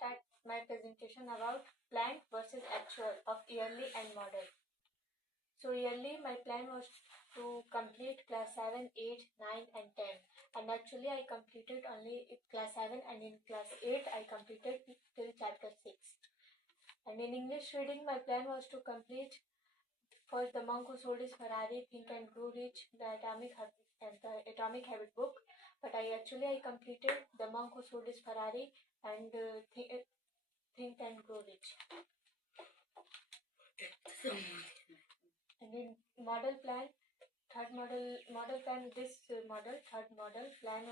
start my presentation about planned versus actual of yearly and model. So yearly, my plan was to complete class 7, 8, 9 and 10. And actually I completed only class 7, and in class 8 I completed till chapter 6. And in English reading, my plan was to complete first The Monk Who Sold His Ferrari, Think and Grow Rich, the Atomic Habit book. But I completed The Monk Who Sold His Ferrari and Think and Grow Rich. And in model plan, third model plan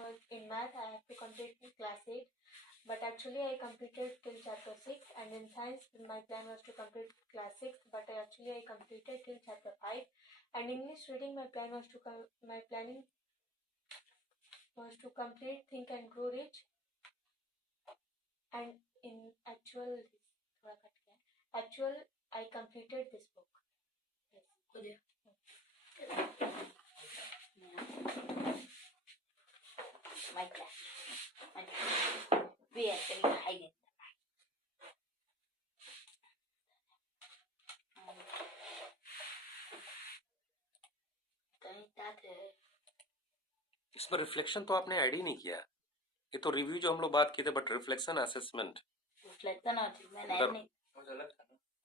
was in math. I have to complete class 8, but actually I completed till chapter 6. And in science, my plan was to complete class 6, but I completed till chapter 5. And English reading, my planning was to complete Think and Grow Rich. And in actual, I completed this book. Yes. My class. We are hiding. इस पर रिफ्लेक्शन तो आपने ऐड ही नहीं किया। ये तो रिव्यू जो हम लोग बात किए थे, बट रिफ्लेक्शन असेसमेंट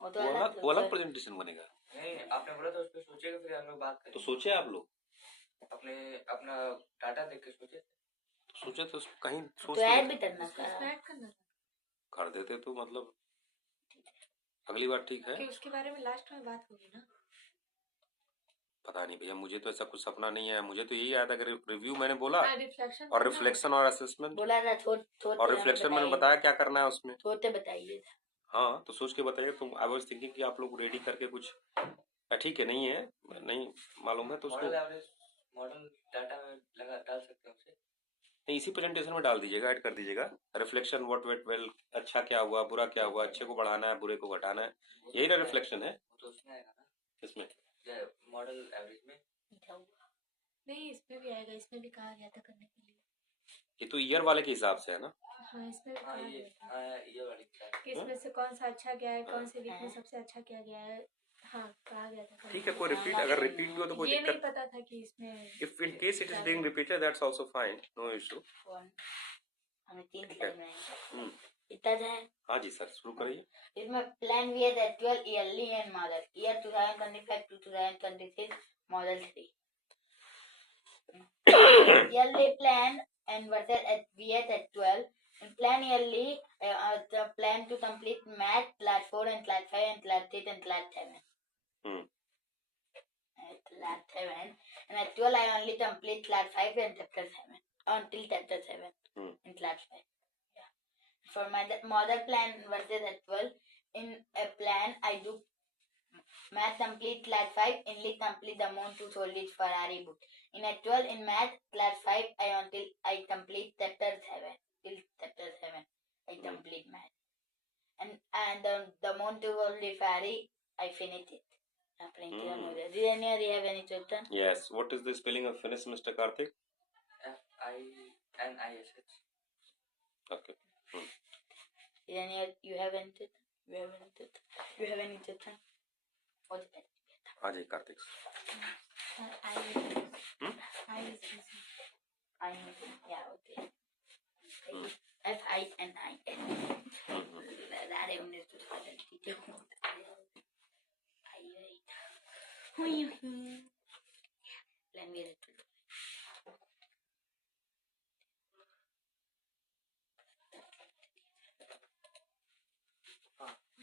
वो अलग प्रेजेंटेशन बनेगा। नहीं, आपने बोला था उस पर सोचेगा, फिर हम लोग बात करेंगे। तो सोचे आप लोग अपना डाटा देख के सोचे तो कहीं सोच तो ऐड भी करना कर देते तो मतलब अगली बार ठीक है कि उसके बारे में लास्ट में बात होगी ना। पता नहीं भैया, मुझे तो ऐसा कुछ सपना नहीं है। मुझे तो यही याद है कि रिव्यू मैंने बोला और रिफ्लेक्शन और असेसमेंट बोला था। और रिफ्लेक्शन मैंने बताया क्या करना है उसमें। छोटे बताइए। हाँ, तो सोच के बताइए। तुम आई वाज थिंकिंग कि आप लोग रेडी करके कुछ ठीक है, नहीं है नहीं मालूम है तो उसको मॉडल डाटा में लगा डाल सकते हैं उसे। नहीं, इसी प्रेजेंटेशन में डाल दीजिएगा, ऐड कर दीजिएगा। रिफ्लेक्शन व्हाट वेट वेल, अच्छा क्या हुआ, बुरा क्या हुआ, अच्छे को बढ़ाना है, बुरे को घटाना है, यही ना रिफ्लेक्शन है। तो उसमें आएगा ना, इसमें मॉडल एवरेज में नहीं, इसमें भी आएगा। इसमें भी कहा गया था करने के लिए। ये तो ईयर वाले के हिसाब से है ना। हाँ, इसमें भी कहा गया था ये वाली कि इसमें से कौन सा अच्छा गया है, कौन से वीक में सबसे अच्छा क्या गया है। हाँ, कहा गया था। ठीक है, कोई रिपीट अगर रिपीट भी हो तो कोई ये दिक्कत नहीं पता था कि इसमें if in case it is being repeated that's also fine, no issue. हमें 3 करना है। इतना जाए। हाँ जी सर, शुरू करिए। इसमें प्लान वी है 12 ईयरली एंड मॉडल ईयर 2025 to 2026 मॉडल 3 yearly plan and versus at VS at 12 and plan yearly the plan to complete math class 4 and class 5 and class 8 and class 7 at class 7 and at 12 I only complete class 5 and chapter 7 until chapter 7 in class 5. Yeah, for my model plan versus at 12 in a plan I do math complete class 5 English complete the Monk Who Sold His Ferrari book. In actual in math class 5 I complete chapter 7 till chapter 7 I complete math and the Monk Who Sold His Ferrari I finish it. Did anybody have any question? Yes. What is the spelling of finish, Mr. Karthik? FINISH. Okay. Did any you have any question? You have any question? हाँ जी Kartik.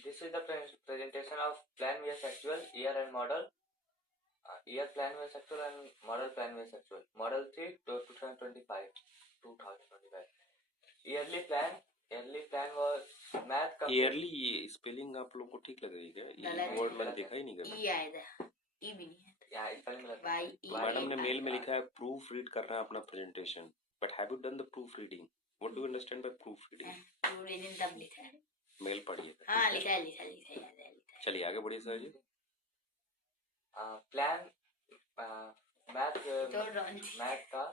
This is the presentation of plan vs actual, year and model. Year plan vs actual and model plan vs actual. Model 3 2025. Yearly plan was math का yearly spelling आप लोग को ठीक लगेगी क्या? ये वर्ड मैंने देखा ही नहीं कभी। ई आएगा, ई भी नहीं है या स्पेलिंग में मैडम ने मेल में लिखा है प्रूफ रीड करना है अपना presentation, but have you done the proof reading? What do you understand by proof reading? Proof reading तब लिखा है, मेल पढ़िए। हाँ लिखा है। चलिए आगे बढ़िए सर जी। प्लान मैथ का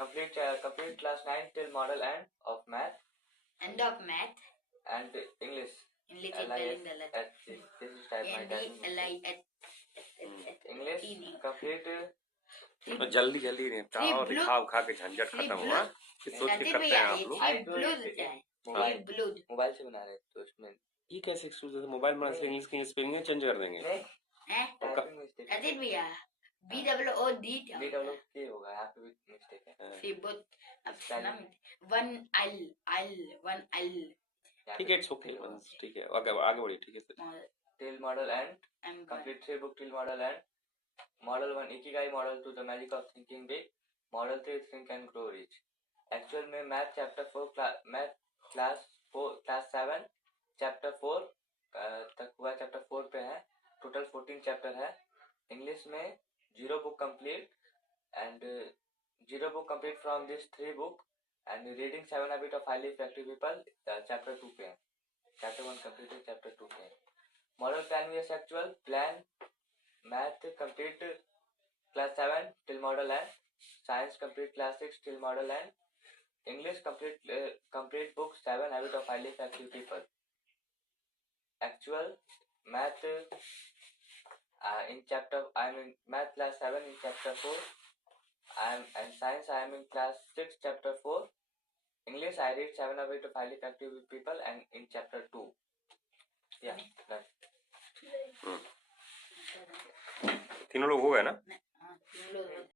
complete class 9 till model end of math. End of math. and English. English LIS spelling गलत at this is type my typing mistake. English complete जल्दी जल्दी निपटाओ, लिखा उखा के झंझट खत्म हुआ, कि सोच के करते हैं आप लोग। I do it मोबाइल से बना रहे हैं, तो उसमें ये कैसे एक्सक्यूज है? मोबाइल में इंग्लिश की स्पेलिंग चेंज कर देंगे। हैं टाइपिंग मिस्टेक अजीत भैया BOOD DWK होगा, यहाँ पे भी मिस्टेक है। फिर बहुत अब ना one L ठीक है, इट्स ओके, ठीक है, आगे आगे बढ़िए, ठीक है sir. Till model and complete 3 book till model and model 1 Ikigai model 2 the magic of thinking big, model 3 think and grow rich. Actual में math chapter 4 math class 7 chapter 4 तक हुआ, चैप्टर 4 पे है, टोटल 14 चैप्टर है। इंग्लिश में 0 book complete and 0 book complete from this 3 book and reading 7 habit of highly effective people chapter 2 पे है। चैप्टर 1 कंप्लीट है, चैप्टर 2 पे है। Model plan vs actual plan math complete class 7 till model and science complete class 6 till model and English complete book 7 habit of highly effective people. Actual math in chapter I am in math class 7 in chapter 4. And science I am in class 6 chapter 4. English I read 7 habit of highly effective people and in chapter 2. Yeah, that's तीनों लोग हो गए ना? तीन लोग